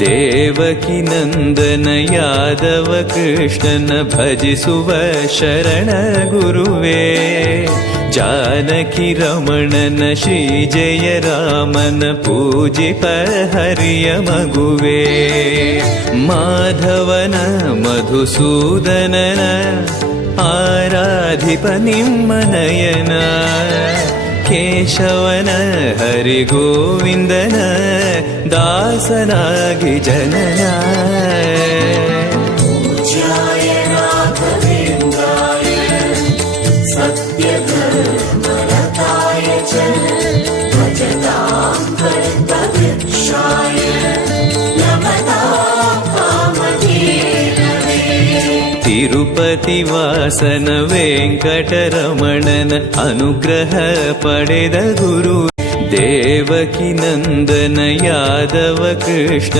ದೇವಕಿ ನಂದನ ಯಾದವ ಕೃಷ್ಣನ ಭಜಿಸುವ ಶರಣ ಗುರುವೇ. ಜಾನಕಿ ರಮಣನ ಶ್ರೀ ಜಯ ರಾಮನ ಪೂಜಿಪ ಹರಿಯ ಮಗುವೇ. ಮಾಧವನ ಮಧುಸೂದನನ ಆರಾಧಿಪ ನಿಮ್ಮ ನಯನ. ಕೇಶವನ ಹರಿಗೋವಿಂದನ ದಾಸನಾಗಿ ಜನನ. ಪೂಜ್ಯಾಯ ರಾಘವೇಂದ್ರಾಯ ಸತ್ಯಧರ್ಮರತಾಯ ಚ ಭಜತಾಂ ಕಲ್ಪವೃಕ್ಷಾಯ ನಮತಾಂ ಕಾಮಧೇನವೇ. ತಿರುಪತಿ ವಾಸನ ವೆಂಕಟರಮಣನ ಅನುಗ್ರಹ ಪಡೆದ ಗುರು. ದೇವಕಿ ನಂದನ ಯಾದವ ಕೃಷ್ಣ